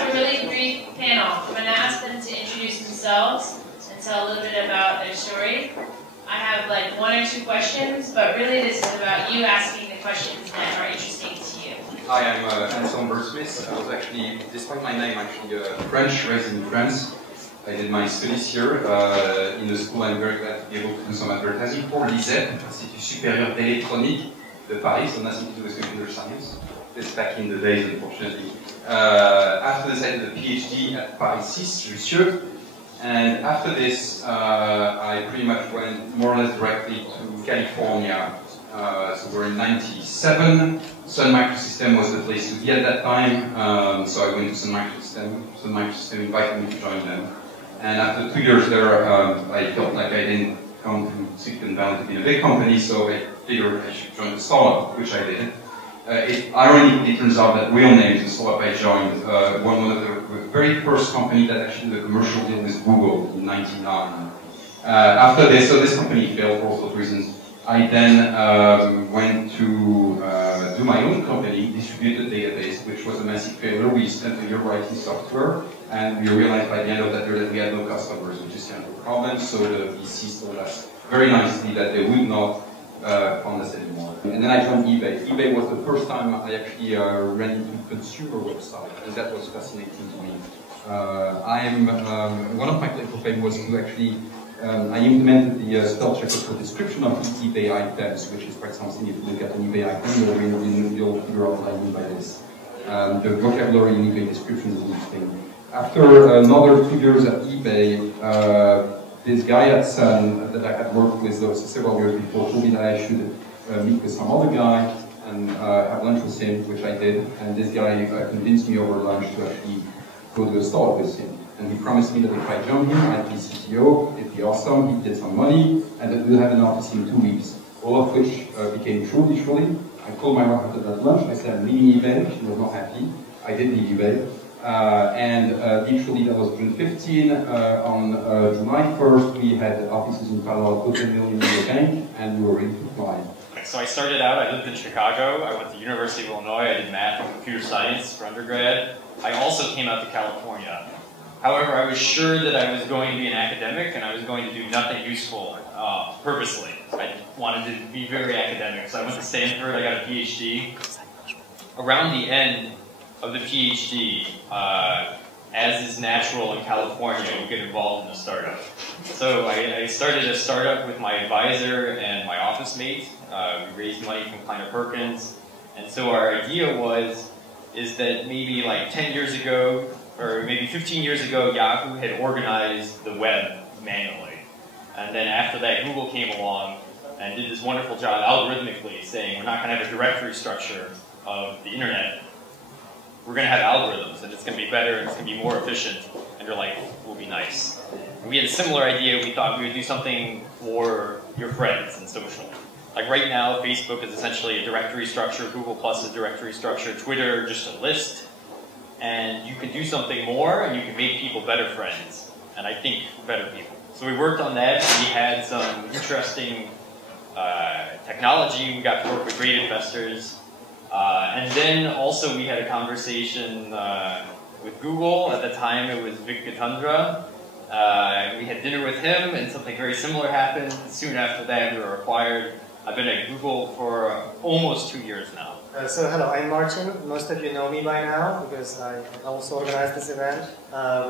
have a really brief panel. I'm going to ask them to introduce themselves and tell a little bit about their story. I have like 1 or 2 questions, but really this is about you asking the questions that are interesting to you. Hi, I'm Anselm Smith. I was actually, despite my name, actually French, raised in France. I did my studies here in the school. I'm very glad to be able to do some advertising for l'ISEP, Institut Supérieur d'Électronique de Paris, so nothing to do with computer science. This back in the days, unfortunately. After this, I did a PhD at Paris 6, Jussieu. And after this, I pretty much went more or less directly to California. So we're in '97. Sun Microsystem was the place to be at that time. So I went to Sun Microsystem. Sun Microsystem invited me to join them. And after 2 years there, I felt like I didn't come to Silicon Valley to be in a big company, so I figured I should join a startup, which I did. Ironically, it turns out that real names, the startup I joined, one of the very first company that actually did a commercial deal with Google in '99. After this, so this company failed for all sorts of reasons. I then went to do my own company, distributed database, which was a massive failure. We spent a year writing software, and we realized by the end of that year that we had no customers, which is kind of a problem. So the VCs told us very nicely that they would not fund us anymore. And then I joined eBay. eBay was the first time I actually ran into a consumer website, and that was fascinating to me. One of my claim to fame was to actually I implemented the spell checker for description of eBay items, which is quite something. If you look at an eBay item, you'll figure out what I mean by this. The vocabulary in eBay description is interesting. After another 2 years at eBay, this guy at Sun that I had worked with several years before told me that I should meet with some other guy and have lunch with him, which I did. And this guy convinced me over lunch to actually go to a startup with him. And he promised me that if I joined him, I'd be CTO, it'd be awesome, he'd get some money, and that we'll have an office in 2 weeks. All of which became true, literally. I told my wife after that lunch, I said, I'm leaving eBay. She was not happy. I did leave eBay. Literally that was June 15. On July 1st, we had offices in Palo Alto, 10 million in the bank, and we were ready to fly. So I started out, I lived in Chicago. I went to the University of Illinois. I did math and computer science for undergrad. I also came out to California. However, I was sure that I was going to be an academic and I was going to do nothing useful purposely. I wanted to be very academic. So I went to Stanford, I got a PhD. Around the end of the PhD, as is natural in California, you get involved in a startup. So I started a startup with my advisor and my office mate. We raised money from Kleiner Perkins. And so our idea is that maybe like 10 years ago, or maybe 15 years ago, Yahoo had organized the web manually. And then after that, Google came along and did this wonderful job algorithmically saying, we're not going to have a directory structure of the internet. We're going to have algorithms, and it's going to be better, and it's going to be more efficient, and your life will be nice. And we had a similar idea. We thought we would do something for your friends and social. Like right now, Facebook is essentially a directory structure, Google Plus is a directory structure, Twitter just a list. And you can do something more, and you can make people better friends, and I think better people. So we worked on that, and we had some interesting technology. We got to work with great investors. And then also we had a conversation with Google. At the time, it was Vic Gatundra. We had dinner with him, and something very similar happened. Soon after that, we were acquired. I've been at Google for almost 2 years now. So hello, I'm Martin. Most of you know me by now because I also organized this event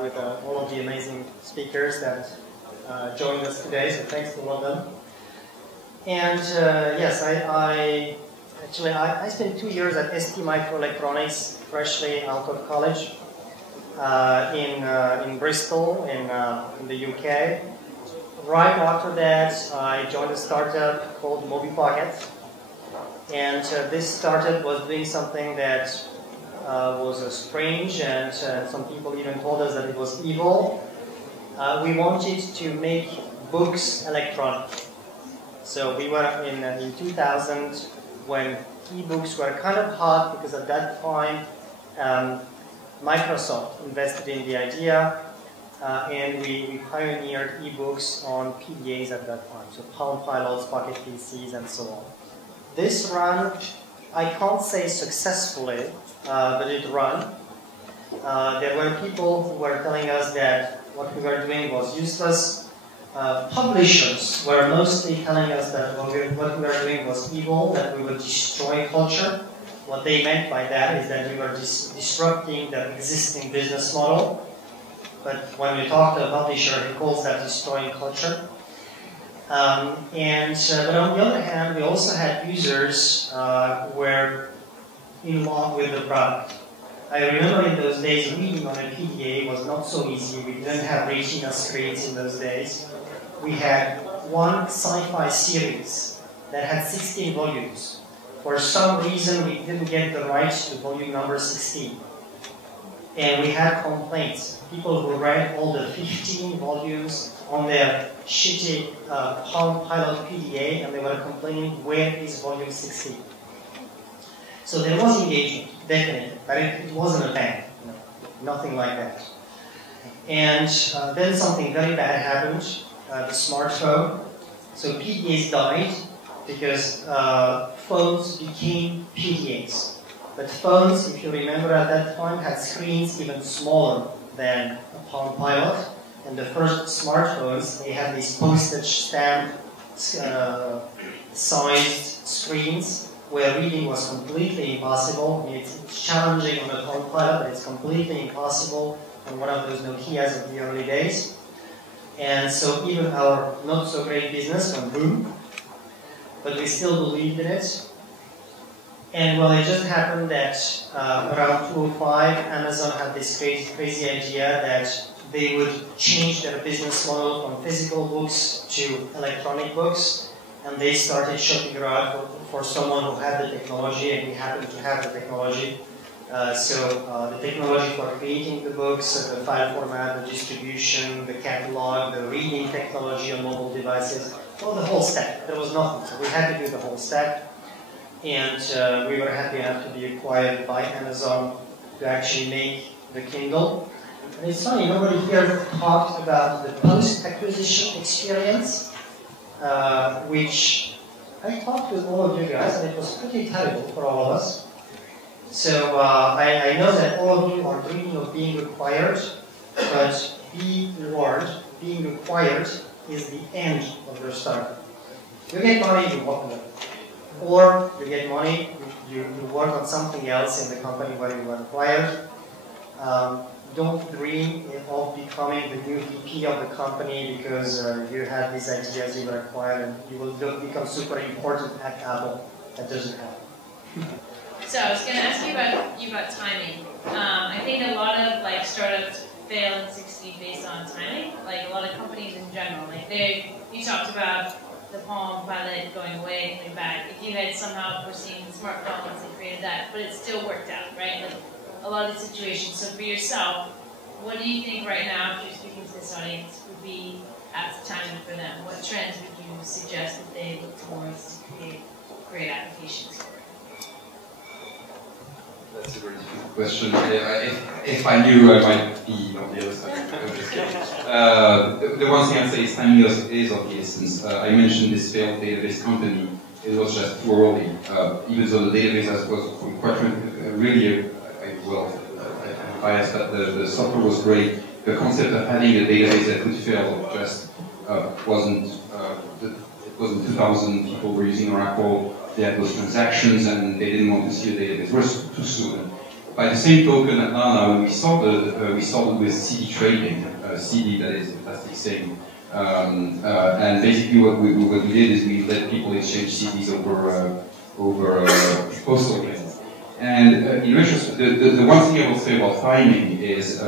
with all of the amazing speakers that joined us today, so thanks to all of them. And yes, I spent 2 years at ST Microelectronics, freshly out of college, in Bristol, in the UK. Right after that, I joined a startup called MobiPocket. And this startup was doing something that was strange, and some people even told us that it was evil. We wanted to make books electronic. So we were in 2000 when e-books were kind of hot because at that time Microsoft invested in the idea and we pioneered e-books on PDAs at that time. So Palm Pilots, Pocket PCs, and so on. This ran, I can't say successfully, but it ran. There were people who were telling us that what we were doing was useless. Publishers were mostly telling us that what we were doing was evil, that we would destroy culture. What they meant by that is that we were disrupting the existing business model. But when we talk to a publisher, he calls that destroying culture. But on the other hand, we also had users who were in love with the product. I remember in those days, reading on a PDA was not so easy. We didn't have Retina screens in those days. We had one sci-fi series that had 16 volumes. For some reason, we didn't get the rights to volume number 16. And we had complaints. People who read all the 15 volumes on their shitty Palm Pilot PDA, and they were complaining, where is volume 16? So there was engagement, definitely, but it wasn't a bang. No, nothing like that. And then something very bad happened, the smartphone. So PDAs died because phones became PDAs. But phones, if you remember at that time, had screens even smaller than a Palm Pilot. And the first smartphones, they had these postage stamp sized screens where reading was completely impossible. I mean, it's challenging on a Palm Pilot, but it's completely impossible on one of those Nokias of the early days. And so even our not so great business went boom, but we still believed in it. And well, it just happened that around 2005, Amazon had this crazy idea that they would change their business model from physical books to electronic books, and they started shopping around for someone who had the technology, and we happened to have the technology. The technology for creating the books, the file format, the distribution, the catalog, the reading technology on mobile devices, well, the whole stack. There was nothing, so we had to do the whole stack. And we were happy enough to be acquired by Amazon to actually make the Kindle. And it's funny, nobody here talked about the post-acquisition experience, which I talked with all of you guys, and it was pretty terrible for all of us. So I know that all of you are dreaming of being acquired, but be warned, being acquired is the end of your startup. You get money, you walk away. Or you get money, you work on something else in the company where you were acquired. Don't dream of becoming the new VP of the company because you had these ideas you were acquired and you will become super important at Apple. That doesn't happen. So I was going to ask you about timing. I think a lot of startups fail and succeed based on timing. Like a lot of companies in general. You talked about the Palm Pilot going away, coming back. If you had somehow foreseen smartphones and created that, but it still worked out, right? Like a lot of the situations. So for yourself, what do you think right now, if you're speaking to this audience, would be at the timing for them? What trends would you suggest that they look towards to create great applications for? That's a very difficult question. If I knew, I might be on the other side. I'm just kidding. The one thing I'd say is timing is of the essence. I mentioned this failed database company. It was just too early. Even though the database was quite really, I'm biased, but the software was great. The concept of having a database that could fail just wasn't. It wasn't 2,000 people were using Oracle. They had those transactions and they didn't want to see a database. It was too soon. By the same token, at Lana, we started with CD trading. CD, that is a fantastic thing. And basically what we did is we let people exchange CDs over postal mail. And in retrospect, the one thing I will say about timing is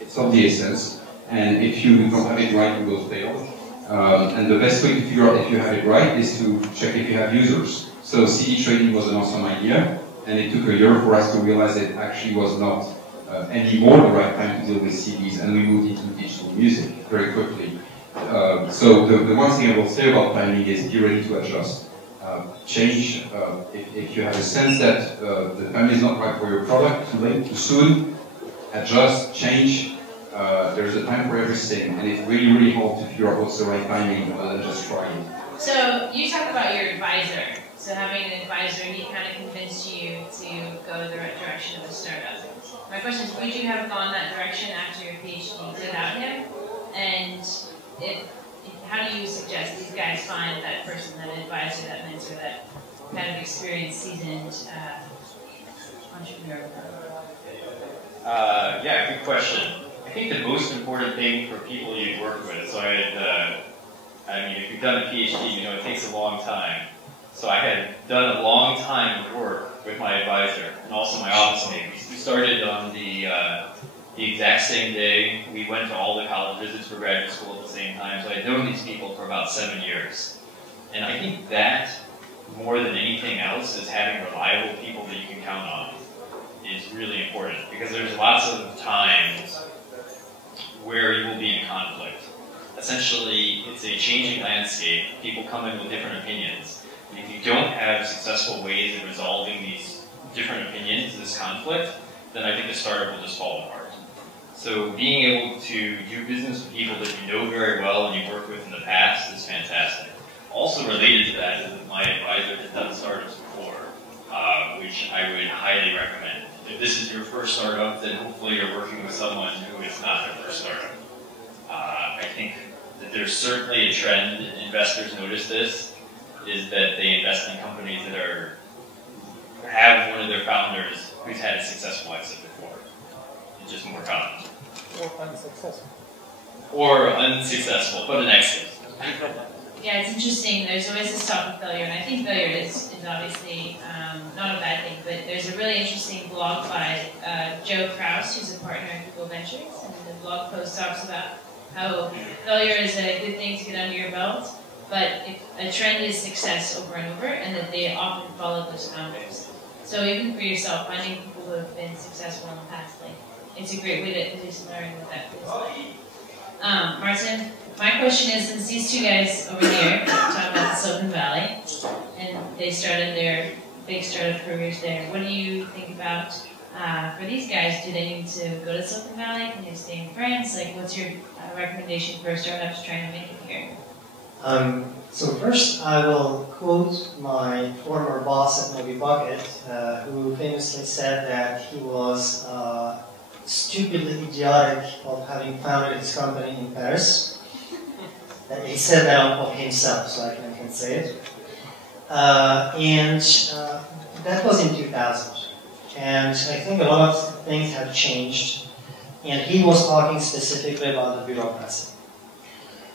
it's of the essence. And if you don't have it right, you will fail. And the best way to figure out if you have it right is to check if you have users. So CD trading was an awesome idea, and it took a year for us to realize it actually was not anymore the right time to deal with CDs, and we moved into digital music very quickly. So the one thing I will say about timing is be ready to adjust. Change, if you have a sense that the time is not right for your product, too late, too soon, adjust, change. There's a time for everything, and it's really, really hard to figure out what's the right timing rather than just trying. So you talk about your advisor. So having an advisor, he kind of convinced you to go the right direction of a startup. My question is, would you have gone that direction after your PhD without him? And how do you suggest these guys find that person, that advisor, that mentor, that kind of experienced, seasoned entrepreneur? Yeah, good question. I think the most important thing for people you work with, so if you've done a PhD, you know it takes a long time. So I had done a long time of work with my advisor and also my office mate. We started on the exact same day. We went to all the college visits for graduate school at the same time. So I'd known these people for about 7 years. And I think that, more than anything else, is having reliable people that you can count on is really important. Because there's lots of times where you will be in conflict. Essentially, it's a changing landscape. People come in with different opinions. And if you don't have successful ways of resolving these different opinions, this conflict, then I think the startup will just fall apart. So being able to do business with people that you know very well and you've worked with in the past is fantastic. Also related to that is that my advisor has done startups before, which I would highly recommend. If this is your first startup, then hopefully you're working with someone who is not their first startup. I think that there's certainly a trend, investors notice this, is that they invest in companies that have one of their founders who's had a successful exit before. It's just more common. Or unsuccessful. Or unsuccessful, but an exit. Yeah, it's interesting. There's always this talk of failure, and I think failure is obviously not a bad thing, but there's a really interesting blog by Kraus, who's a partner at Google Ventures, and the blog post talks about how failure is a good thing to get under your belt, but if a trend is success over and over, and that they often follow those founders. So even for yourself, finding people who have been successful in the past, like, it's a great way to just learn what that feels like. Martin, my question is, since these two guys over here talk about the Silicon Valley, and they started their big startup careers there, what do you think about for these guys? Do they need to go to Silicon Valley? Can they stay in France? Like, what's your recommendation for startups trying to make it here? So first, I will quote my former boss at Moby Bucket, who famously said that he was stupidly idiotic of having founded his company in Paris. He said that of himself, so I can say it. That was in 2000. And I think a lot of things have changed. And he was talking specifically about the bureaucracy.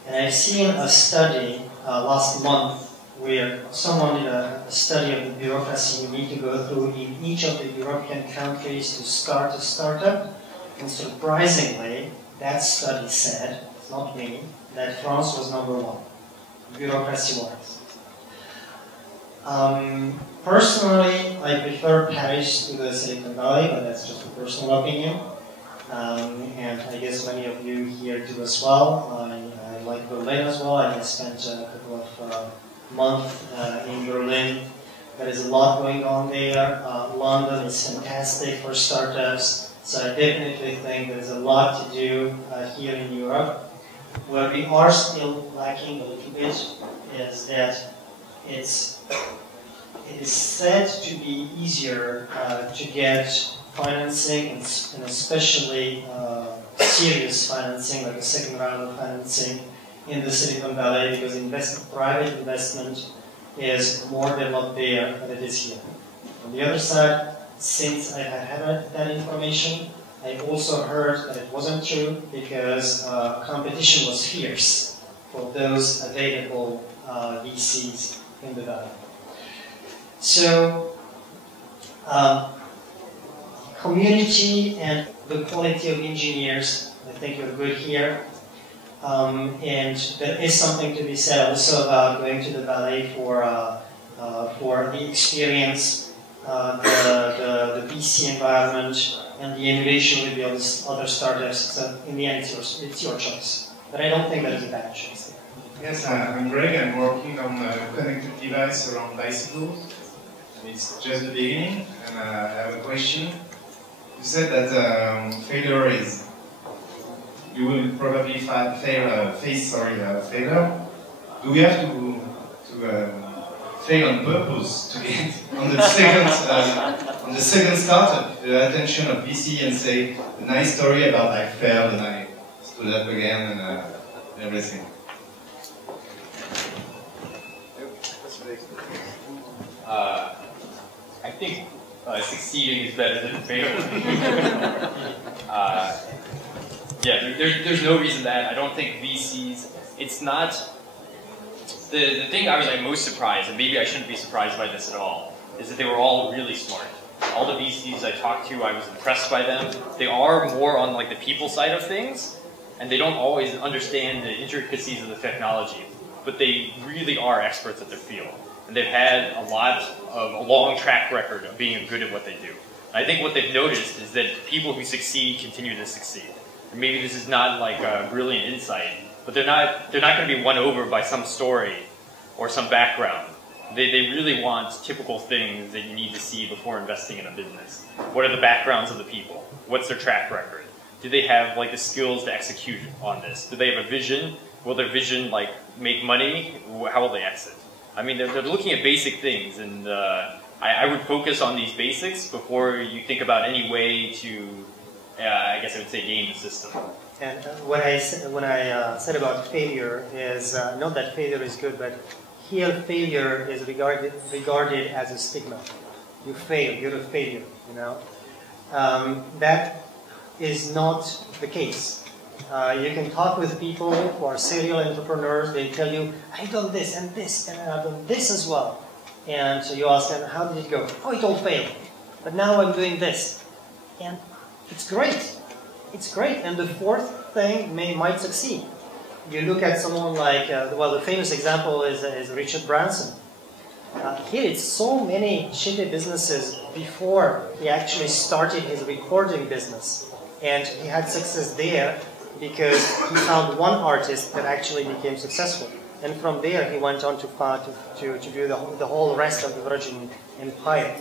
And I've seen a study last month where someone did a study of the bureaucracy you need to go through in each of the European countries to start a startup. And surprisingly, that study said, it's not me, that France was #1, bureaucracy-wise. Personally, I prefer Paris to the Silicon Valley, but that's just a personal opinion. And I guess many of you here do as well. I like Berlin as well. I spent a couple of months in Berlin. There is a lot going on there. London is fantastic for startups. So I definitely think there's a lot to do here in Europe. Where we are still lacking a little bit is that it is said to be easier to get financing, and especially serious financing, like a second round of financing in the Silicon Valley, because private investment is more developed there than it is here. On the other side, since I had that information, I also heard that it wasn't true because competition was fierce for those available VCs in the valley. So, community and the quality of engineers, I think you're good here. And there is something to be said also about going to the valley for the experience, the VC environment, and the emulation with the other startups. So in the end, it's your choice. But I don't think that is a bad choice. Yes, I'm Greg. I'm working on a connected device around bicycles. It's just the beginning, and I have a question. You said that failure is, you will probably face failure. Do we have to fail on purpose to get on the second startup the attention of VC and say a nice story about I failed and I stood up again and everything. I think succeeding is better than failing. Yeah, there's no reason that I don't think VCs. It's not the thing I was like most surprised, and maybe I shouldn't be surprised by this at all, is that they were all really smart. All the VCs I talked to, I was impressed by them. They are more on like the people side of things, and they don't always understand the intricacies of the technology, but they really are experts at their field. And they've had a long track record of being good at what they do. And I think what they've noticed is that people who succeed continue to succeed. And maybe this is not like a brilliant insight, but they're not going to be won over by some story or some background. They really want typical things that you need to see before investing in a business. What are the backgrounds of the people? What's their track record? Do they have like the skills to execute on this? Do they have a vision? Will their vision like make money? How will they exit? I mean, they're looking at basic things, and I would focus on these basics before you think about any way to, I guess I would say, game the system. And when I said about failure is not that failure is good, but here failure is regarded as a stigma. You fail, you're a failure, you know. That is not the case. You can talk with people who are serial entrepreneurs. They tell you, I've done this and this, and I've done this as well. And so you ask them, how did it go? Oh, it all failed. But now I'm doing this. And it's great. It's great. And the fourth thing might succeed. You look at someone like, well, the famous example is Richard Branson. He did so many shitty businesses before he actually started his recording business. And he had success there because he found one artist that actually became successful. And from there, he went on to do the whole rest of the Virgin Empire.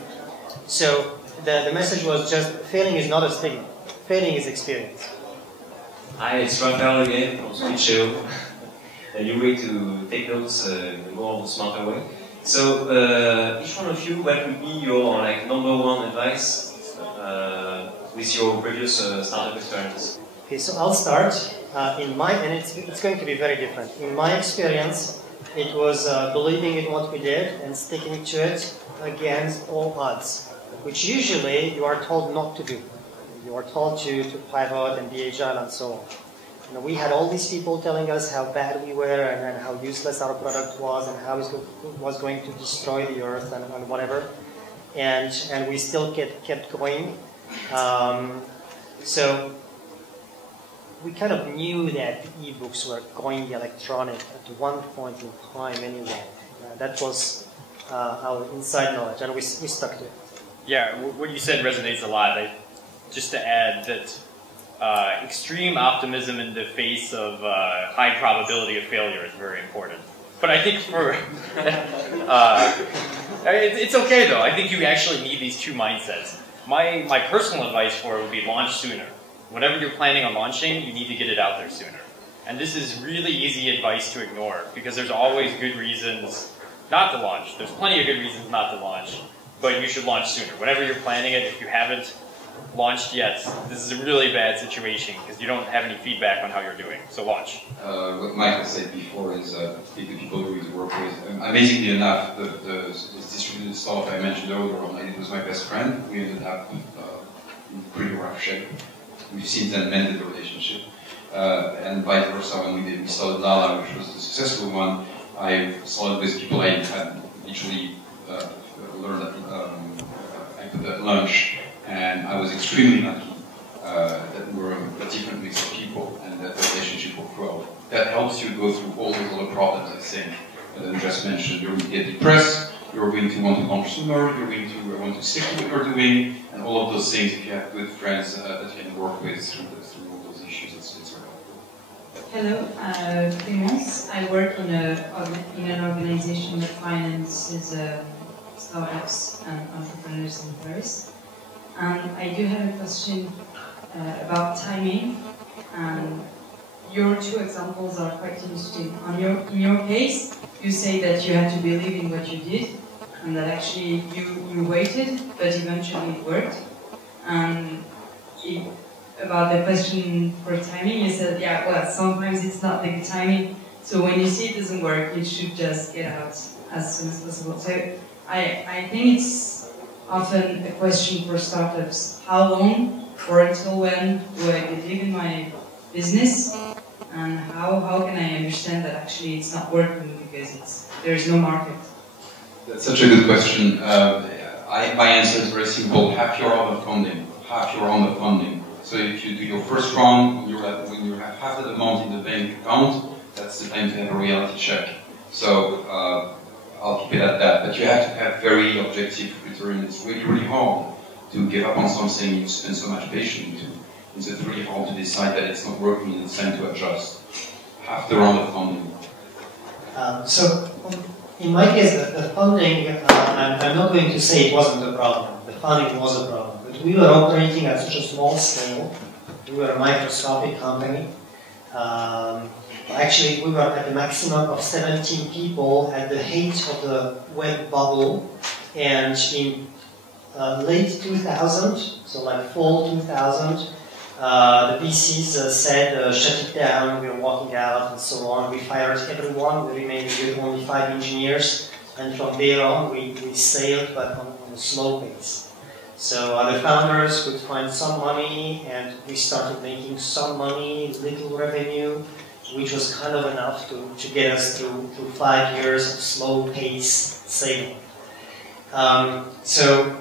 So the message was just, failing is not a stigma. Failing is experience. Hi, it's Raphael again from Speed Show. A new way to take notes in a more smarter way. So, each one of you, what would be your like #1 advice with your previous startup experience? Okay, so I'll start. And it's going to be very different. In my experience, it was believing in what we did and sticking to it against all odds, which usually you are told not to do. You are told to pivot and be agile and so on. You know, we had all these people telling us how bad we were and how useless our product was and how it was going to destroy the earth and whatever. And we still kept going. So we kind of knew that e-books were going electronic at one point in time anyway. That was our inside knowledge, and we stuck to it. Yeah, what you said resonates a lot. Just to add that extreme optimism in the face of high probability of failure is very important. But I think for it's okay though. I think you actually need these two mindsets. My personal advice for it would be launch sooner. Whatever you're planning on launching, you need to get it out there sooner. And this is really easy advice to ignore because there's always good reasons not to launch. There's plenty of good reasons not to launch, but you should launch sooner. Whenever you're planning it, if you haven't launched yet, this is a really bad situation because you don't have any feedback on how you're doing. So launch. What Michael said before is the people we work with. Amazingly enough, this distributed startup I mentioned earlier, it was my best friend. We ended up in pretty rough shape. We've since then mended the relationship. And vice versa, when we started Lala, which was a successful one, I started with people I had literally learned I put at lunch. And I was extremely lucky that we were a different mix of people and that the relationship will grow. That helps you go through all those other problems, I think, that I just mentioned. You're going to get depressed, you're going to want to launch sooner, you're going to want to stick to what you're doing, and all of those things, if you have good friends that you can work with through all those issues, it's very helpful. Hello, Clemence. I work in an organization that finances startups and entrepreneurs in Paris. And I do have a question about timing. And your two examples are quite interesting. In your case, you say that you had to believe in what you did, and that actually you waited, but eventually it worked. And about the question for timing, you said, yeah, well, sometimes it's not the timing. So when you see it doesn't work, you should just get out as soon as possible. So I think it's often a question for startups. How long or until when do I believe in my business? And how can I understand that actually it's not working because there's no market? That's such a good question. My answer is very simple. Half your own funding. Half your own funding. So if you do your first round, when you have half of the amount in the bank account, that's the time to have a reality check. So I'll keep it at that. But you have to have very objective return. It's really, really hard to give up on something you spend so much patience to. It's really hard to decide that it's not working and it's time to adjust. Half the round of funding. So in my case, the funding, I'm not going to say it wasn't a problem. The funding was a problem. But we were operating at such a small scale. We were a microscopic company. Actually, we were at the maximum of 17 people at the height of the web bubble. And in late 2000, so like fall 2000, the VCs said, shut it down, we're walking out, and so on. We fired everyone, we remained with only 5 engineers, and from there on we sailed, but on a slow pace. So the founders could find some money, and we started making some money, little revenue, which was kind of enough to get us through 5 years of slow pace sailing. So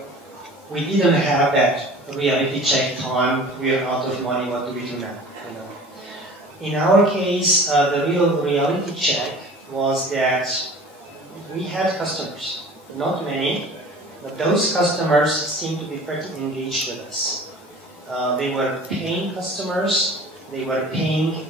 we didn't have that reality check time. We are out of money. What do we do now? You know? In our case, the real reality check was that we had customers, not many, but those customers seemed to be pretty engaged with us. They were paying customers. They were paying,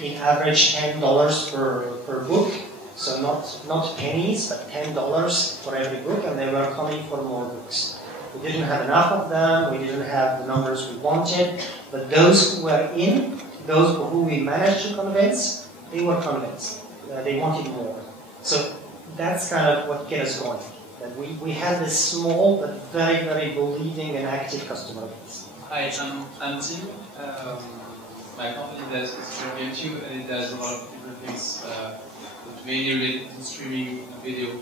in average, $10 per book. So not pennies, but $10 for every book, and they were coming for more books. We didn't have enough of them, we didn't have the numbers we wanted, but those who were in, those who we managed to convince, they were convinced. They wanted more. So that's kind of what get us going. That we had this small but very, very believing and active customer base. Hi, I'm Tim. My company does YouTube, and it does a lot of different things, but mainly related to streaming video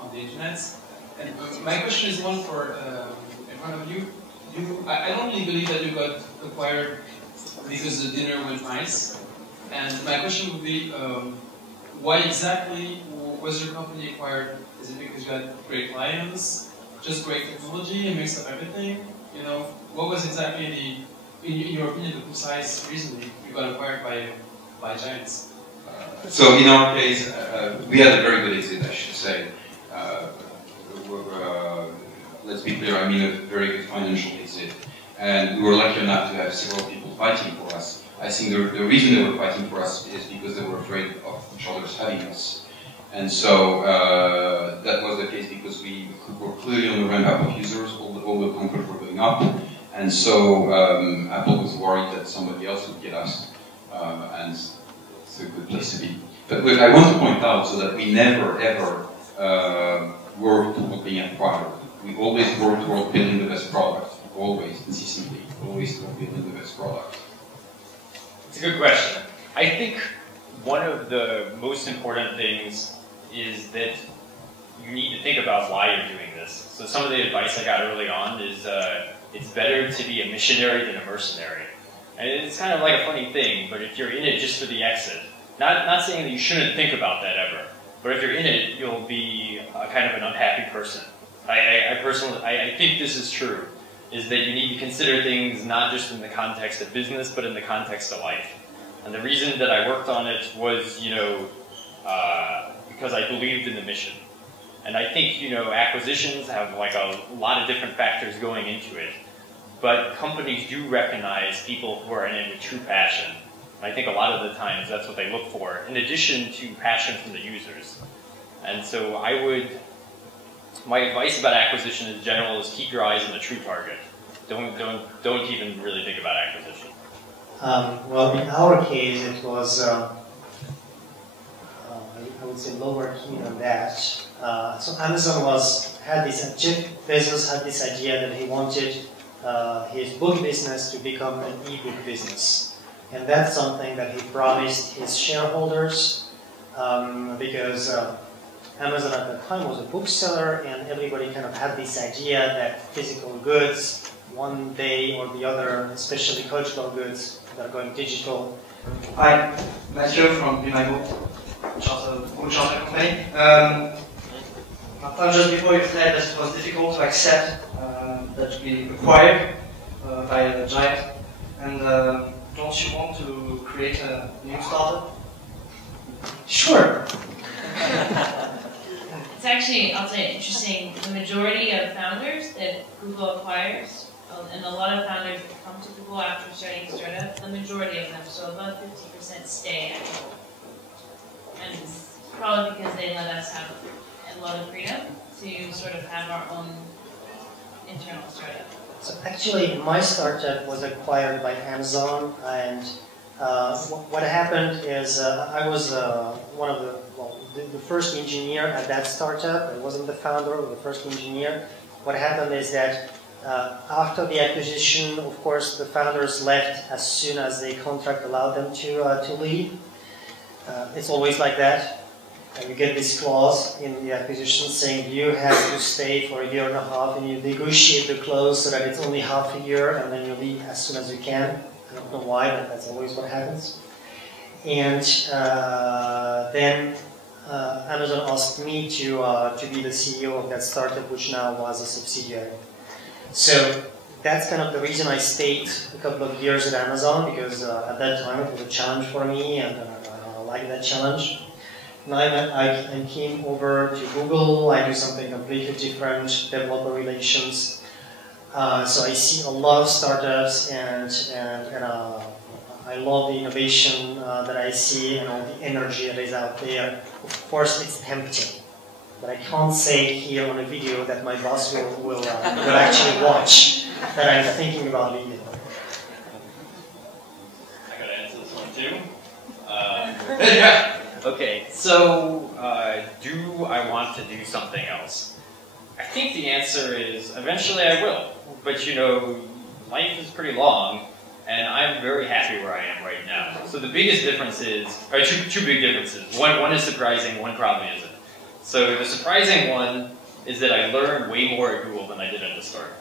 on the internet. And my question is one for in front of you. I don't really believe that you got acquired because the dinner went nice. And my question would be, why exactly was your company acquired? Is it because you had great clients, just great technology, a mix of everything? You know, what was exactly in your opinion, the precise reason you got acquired by giants? So in our case, we had a very good exit, I should say. Let's be clear, I mean a very good financial exit. And we were lucky enough to have several people fighting for us. I think the reason they were fighting for us is because they were afraid of each other's having us. And so that was the case because we were clearly on the ramp-up of users, all the numbers were going up. And so Apple was worried that somebody else would get us. And it's a good place to be. But I want to point out so that we never, ever work toward being acquired. We always work toward building the best product. Always, consistently. Always toward building the best product. It's a good question. I think one of the most important things is that you need to think about why you're doing this. So some of the advice I got early on is it's better to be a missionary than a mercenary. And it's kind of like a funny thing, but if you're in it just for the exit, not saying that you shouldn't think about that ever, but if you're in it, you'll be kind of an unhappy person. I personally think this is true, is that you need to consider things not just in the context of business, but in the context of life. And the reason that I worked on it was, because I believed in the mission. And I think, acquisitions have like a lot of different factors going into it. But companies do recognize people who are in it with true passion. And I think a lot of the times that's what they look for, in addition to passion from the users. And so my advice about acquisition in general is keep your eyes on the true target. Don't even really think about acquisition. Well, in our case, it was I would say lower keen on that. So Amazon Jeff Bezos had this idea that he wanted his book business to become an e-book business. And that's something that he promised his shareholders because Amazon at the time was a bookseller, and everybody kind of had this idea that physical goods, one day or the other, especially cultural goods, that are going digital. Hi, Mathieu from Bimago, book charter company. Just before you said that it was difficult to accept that to be acquired by a giant, and don't you want to create a new startup? Sure. It's actually, I'll say, interesting. The majority of founders that Google acquires, and a lot of founders that come to Google after starting a startup, the majority of them, so about 50% stay at Google. And it's probably because they let us have a lot of freedom to sort of have our own internal startup. So actually, my startup was acquired by Amazon, and what happened is I was one of the first engineer at that startup. I wasn't the founder, or the first engineer. What happened is that after the acquisition, of course, the founders left as soon as the contract allowed them to leave. It's always like that. And you get this clause in the acquisition saying you have to stay for a year and a half, and you negotiate the clause so that it's only half a year, and then you leave as soon as you can. I don't know why, but that's always what happens. And then Amazon asked me to be the CEO of that startup, which now was a subsidiary. So that's kind of the reason I stayed a couple of years at Amazon, because at that time it was a challenge for me, and I liked that challenge. Now I came over to Google. I do something completely different, developer relations. So I see a lot of startups, and I love the innovation that I see and all the energy that is out there. Of course, it's tempting, but I can't say here on a video that my boss will actually watch that I'm thinking about leaving. I gotta answer this one too. Yeah. Okay, so do I want to do something else? I think the answer is eventually I will. But you know, life is pretty long, and I'm very happy where I am right now. So the biggest difference is, or two big differences. One is surprising, one probably isn't. So the surprising one is that I learned way more at Google than I did at the startup.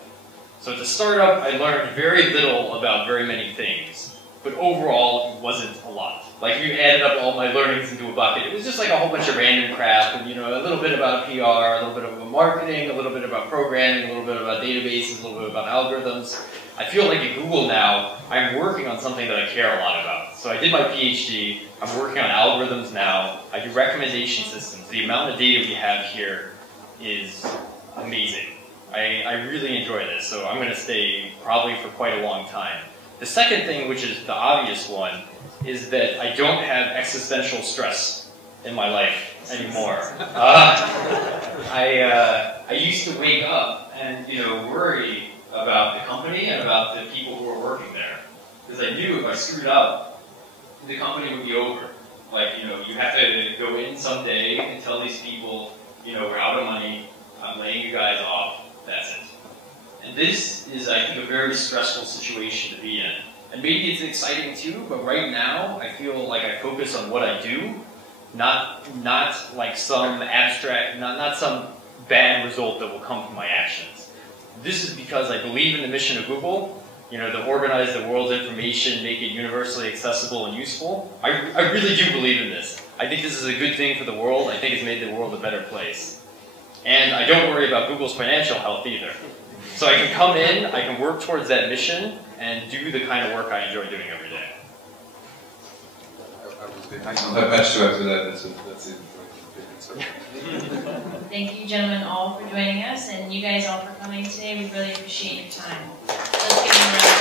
So at the startup, I learned very little about very many things, but overall, it wasn't a lot. Like, if you added up all my learnings into a bucket, it was just like a whole bunch of random crap, and you know, a little bit about PR, a little bit about marketing, a little bit about programming, a little bit about databases, a little bit about algorithms. I feel like at Google now, I'm working on something that I care a lot about. So I did my PhD, I'm working on algorithms now, I do recommendation systems. The amount of data we have here is amazing. I really enjoy this, so I'm going to stay probably for quite a long time. The second thing, which is the obvious one, is that I don't have existential stress in my life anymore. I used to wake up and worry about the company and about the people who were working there, because I knew if I screwed up, the company would be over. Like, you have to go in someday and tell these people, we're out of money, I'm laying you guys off, that's it. And this is, I think, a very stressful situation to be in. And maybe it's exciting too, but right now, I feel like I focus on what I do, not like some abstract, not some bad result that will come from my actions. This is because I believe in the mission of Google, to organize the world's information, make it universally accessible and useful. I really do believe in this. I think this is a good thing for the world. I think it's made the world a better place. And I don't worry about Google's financial health either. So I can come in, I can work towards that mission, and do the kind of work I enjoy doing every day. I don't have much to add to that. That's it. Thank you, gentlemen, all for joining us, and you guys all for coming today. We really appreciate your time. Let's give them a round of applause.